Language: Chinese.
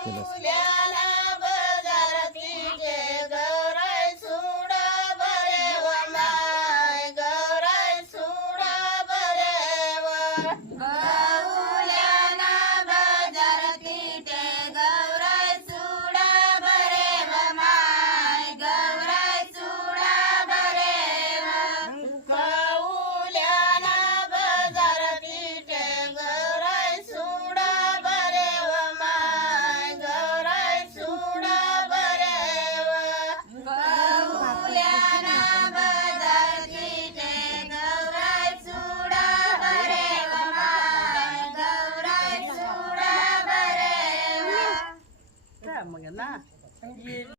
真的是